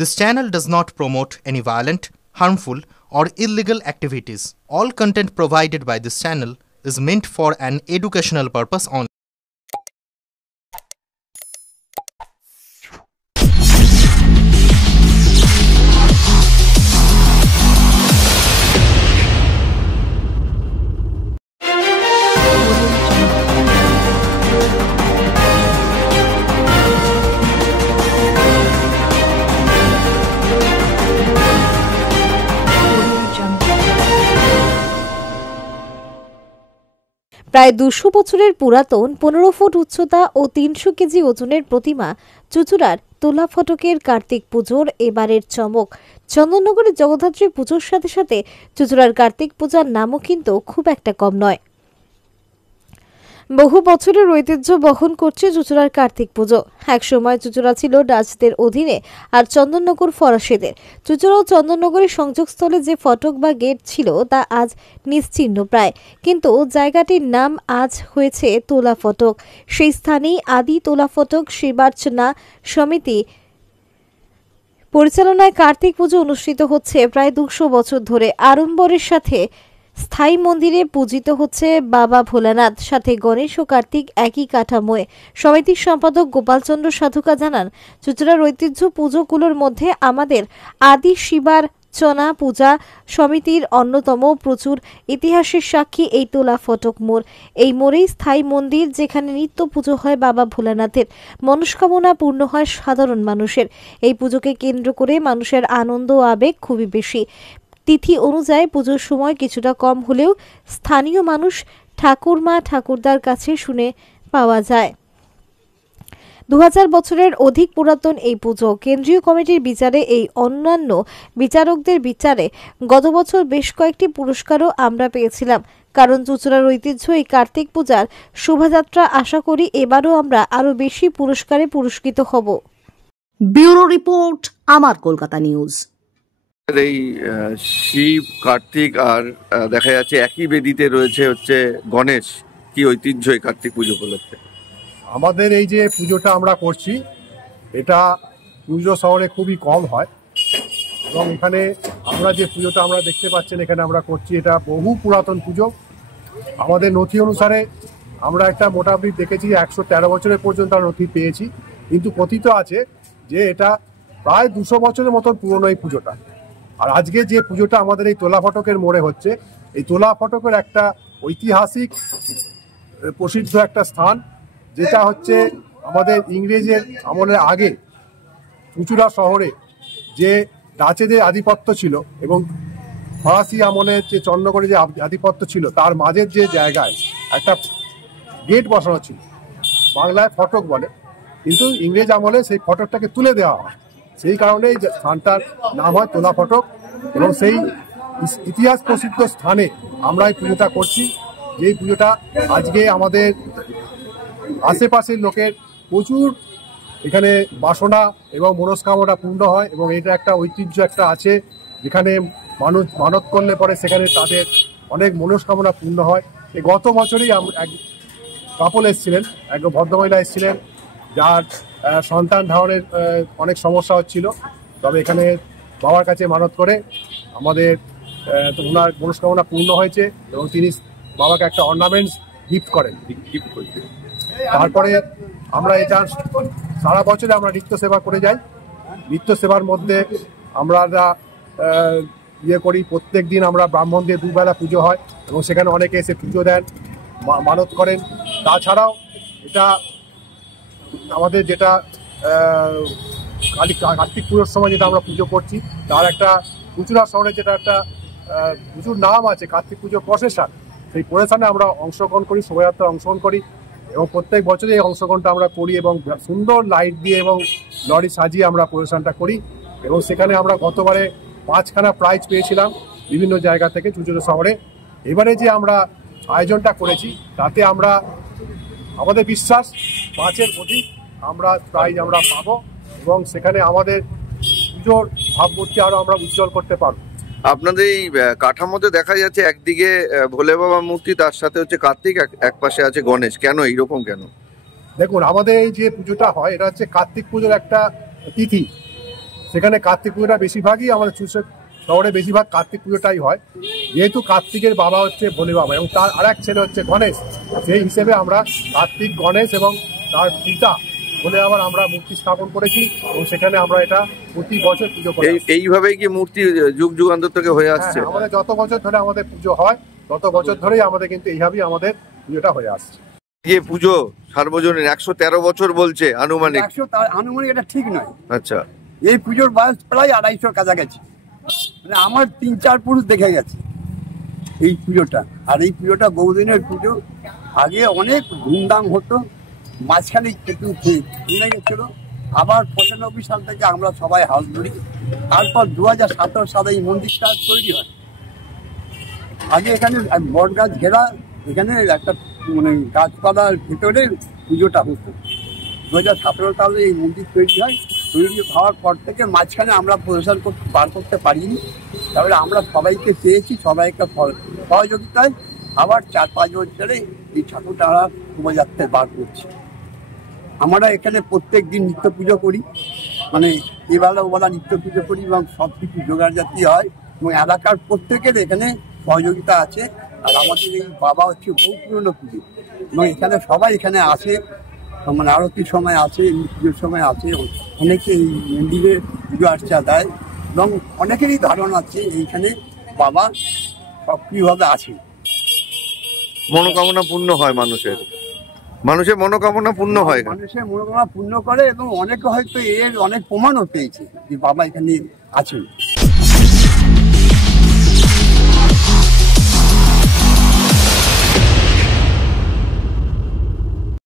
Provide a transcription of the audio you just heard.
This channel does not promote any violent, harmful, or illegal activities. All content provided by this channel is meant for an educational purpose only. প্রায় ২০০ বছরের পুরাতন ১৫ foot উচ্চতা ও ৩০০ KG ওজনের প্রতিমা চুঁচুড়ার তোলা ফটকের কার্তিক পুজোর এবারের চমক। চন্দননগরের জগদ্ধাত্রী পুজোর সাথে সাথে চুঁচুড়ার কার্তিক পূজার নামও কিন্তু খুব একটা কম নয়। বহু বছরের ঐতিহ্য বহন করছে চুঁচুড়ার কার্তিক পুজো। একসময় চুঁচুড়া ছিল ডাচদের অধীনে আর চন্দননগর ফরাসিদের। চুঁচুড়া ও চন্দননগরের সংযোগস্থলে যে ফটক বা গেট ছিল তা আজ নিশ্চিহ্ন প্রায়, কিন্তু জায়গাটির নাম আজ হয়েছে তোলা ফটক। সেই স্থানেই আদি তোলা ফটক সেবার্চনা সমিতি পরিচালনায় কার্তিক পুজো অনুষ্ঠিত হচ্ছে প্রায় ২০০ বছর ধরে। আড়ম্বরের সাথে স্থায়ী মন্দিরে পূজিত হচ্ছে বাবা ভোলানাথ, সাথে গণেশ ও কার্তিক একই কাঠামোয়। সমিতির সম্পাদক গোপালচন্দ্র সাধুকা জানান, চুঁচুড়ার ঐতিহ্য পুজোগুলোর মধ্যে আমাদের আদি শিবার্চনা পূজা সমিতির অন্যতম। প্রচুর ইতিহাসের সাক্ষী এই তোলা ফটক মোড়। এই মোড়েই স্থায়ী মন্দির, যেখানে নিত্য পুজো হয় বাবা ভোলানাথের। মনস্কামনা পূর্ণ হয় সাধারণ মানুষের। এই পুজোকে কেন্দ্র করে মানুষের আনন্দ ও আবেগ খুবই বেশি। তিথি অনুযায়ী পুজোর সময় কিছুটা কম হলেও স্থানীয় মানুষ ঠাকুরমা ঠাকুরদার কাছে শুনে পাওয়া যায়। ২০০০ বছরের অধিক পুরাতন এই পুজো কেন্দ্রীয় কমিটির বিচারে এই অন্যান্য বিচারকদের বিচারে গত বছর বেশ কয়েকটি পুরস্কারও আমরা পেয়েছিলাম। কারণ চুঁচুড়ার ঐতিহ্য এই কার্তিক পূজার শোভাযাত্রা। আশা করি এবারও আমরা আরো বেশি পুরস্কারে পুরস্কৃত হব। ব্যুরো রিপোর্ট, আমার কলকাতা নিউজ। এই শিব কার্তিক আর দেখা যাচ্ছে একই বেদিতে রয়েছে হচ্ছে গণেশ, কি ঐতিহ্য এই কার্তিক পুজো উপলক্ষে? আমাদের এই যে পুজোটা আমরা করছি, এটা পুজো শহরে খুবই কম হয় এবং এখানে আমরা যে পুজোটা আমরা দেখতে পাচ্ছেন এখানে আমরা করছি, এটা বহু পুরাতন পুজো। আমাদের নথি অনুসারে আমরা একটা মোটামুটি দেখেছি ১১৩ বছরের পর্যন্ত নথি পেয়েছি, কিন্তু কথিত আছে যে এটা প্রায় ২০০ বছরের মতন পুরনো এই পুজোটা। আর আজকে যে পুজোটা আমাদের এই তোলা ফটকের মোড়ে হচ্ছে, এই তোলা ফটকের একটা ঐতিহাসিক প্রসিদ্ধ একটা স্থান, যেটা হচ্ছে আমাদের ইংরেজের আমলের আগে চুঁচুড়া শহরে যে ডাচেদের আধিপত্য ছিল এবং ফরাসি আমলের যে চন্দননগরে যে আধিপত্য ছিল, তার মাঝের যে জায়গায় একটা গেট বসানো ছিল, বাংলায় ফটক বলে, কিন্তু ইংরেজ আমলে সেই ফটকটাকে তুলে দেওয়া হয়। সেই কারণে এই স্থানটার নাম হয় তোলা ফটক এবং সেই ইতিহাস প্রসিদ্ধ স্থানে আমরা এই পুজোটা করছি। যেই পুজোটা আজকে আমাদের আশেপাশের লোকের প্রচুর এখানে বাসনা এবং মনস্কামনা পূর্ণ হয় এবং এটা একটা ঐতিহ্য একটা আছে, যেখানে মানুষ মানত করলে পরে সেখানে তাদের অনেক মনস্কামনা পূর্ণ হয়। এই গত বছরই এক কাপল এসেছিলেন, এক ভদ্রমহিলা এসেছিলেন, যার সন্তান ধারণের অনেক সমস্যা হচ্ছিল, তবে এখানে বাবার কাছে মানত করে আমাদের ওনার মনস্কামনা পূর্ণ হয়েছে এবং তিনি বাবাকে একটা অর্নামেন্টস গিফট করেন। তারপরে আমরা এটা সারা বছরে আমরা নিত্য সেবা করে যাই। নিত্য সেবার মধ্যে আমরা ইয়ে করি, প্রত্যেক দিন আমরা ব্রাহ্মণ দিয়ে দুবেলা পুজো হয় এবং সেখানে অনেকে এসে পুজো দেন, মানত করেন। তাছাড়াও এটা আমাদের যেটা কার্তিক পুজোর সময় যেটা আমরা পুজো করছি, তার একটা চুঁচুড়া শহরে যেটা একটা প্রচুর নাম আছে, কার্তিক পুজো প্রসেশন। সেই প্রসেশনে আমরা অংশগ্রহণ করি, শোভাযাত্রায় অংশগ্রহণ করি এবং প্রত্যেক বছরই এই অংশগ্রহণটা আমরা করি এবং সুন্দর লাইট দিয়ে এবং লরি সাজিয়ে আমরা প্রসেশনটা করি এবং সেখানে আমরা গতবারে 5খানা প্রাইজ পেয়েছিলাম বিভিন্ন জায়গা থেকে চুঁচুড়া শহরে। এবারে যে আমরা আয়োজনটা করেছি তাতে আমরা আমাদের বিশ্বাস 5-এর অধিক আমরা প্রাইজ আমরা পাবো এবং সেখানে আমাদের পুজোর ভাবমূর্তি আরো আমরা উজ্জ্বল করতে পারবো। আপনাদের এই কাঠামোতে দেখা যাচ্ছে একদিকে ভোলে বাবা মূর্তি, তার সাথে হচ্ছে কার্তিক, এক পাশে আছে গণেশ। কেন এইরকম কেন? দেখুন, আমাদের এই যে পুজোটা হয় এটা হচ্ছে কার্তিক পুজোর একটা তিথি। সেখানে কার্তিক পুজোটা বেশিরভাগই আমাদের চুচড়া শহরে বেশিরভাগ কার্তিক পুজোটাই হয়। যেহেতু কার্তিকের বাবা হচ্ছে ভোলে বাবা এবং তার আর এক ছেলে হচ্ছে গণেশ, সেই হিসেবে আমরা কার্তিক, গণেশ এবং তার পিতা বলে আবার আমরা মূর্তি স্থাপন করেছি এবং সেখানে আমরা এটা প্রতি বছর পুজো করি। এইভাবেই কি মূর্তি যুগ যুগান্তর থেকে হয়ে আসছে? আমাদের যত বছর ধরে আমাদের পুজো হয় তত বছর ধরেই আমাদের কিন্তু এইভাবেই আমাদের পুজোটা হয়ে আসছে। যে পুজো সার্বজনীন 113 বছর বলছে আনুমানিক। 100 আনুমানিক এটা ঠিক নয়। আচ্ছা, এই পুজোর বয়স প্রায় 250 কাছাকাছি, মানে আমার 3-4 পুরুষ দেখে গেছে এই পুজোটা। আর এই পুজোটা বহুদিনের পুজো, আগে অনেক ধুমধাম হতো, মাঝখানে একটু ভেঙে গেছিল, আবার 95 সাল থেকে আমরা সবাই হাল ধরি। তারপর 2017 সালে এই মন্দিরটা তৈরি হয়। আগে এখানে বট গাছ ঘেরা, এখানে একটা মানে গাছপালার ভিতরে পুজোটা হতো। 2017 সালে এই মন্দির তৈরি হয়। তৈরি হওয়ার পর থেকে মাঝখানে আমরা প্রশাসন বার করতে পারিনি, তাহলে আমরা সবাইকে পেয়েছি, সবাইকে সহযোগিতায় আবার 4-5 বছরে এই ঠাকুরটা আমরা শোভাযাত্রায় বার করছি। আমরা এখানে প্রত্যেক দিন নিত্য পুজো করি, মানে এবেলা ওবেলা নিত্য পুজো করি এবং সব কিছু জোগাড় জাতি হয় এবং এলাকার প্রত্যেকের এখানে সহযোগিতা আছে। আর আমাদের এই বাবা হচ্ছে বহু পুরনো পুজো এবং এখানে সবাই এখানে আসে, মানে আরতির সময় আছে, পুজোর সময় আছে, অনেকে এই মন্দিরে পুজো আর্চা দেয় এবং অনেকেরই ধারণা আছে এইখানে বাবা সক্রিয়ভাবে আছে। মনোকামনা পূর্ণ হয় মানুষের মনোকামনা পূর্ণ হয়, মানুষের মনোকামনা পূর্ণ করে এবং অনেকে হয়তো এর অনেক প্রমাণও পেয়েছে যে বাবা এখানে আছেন।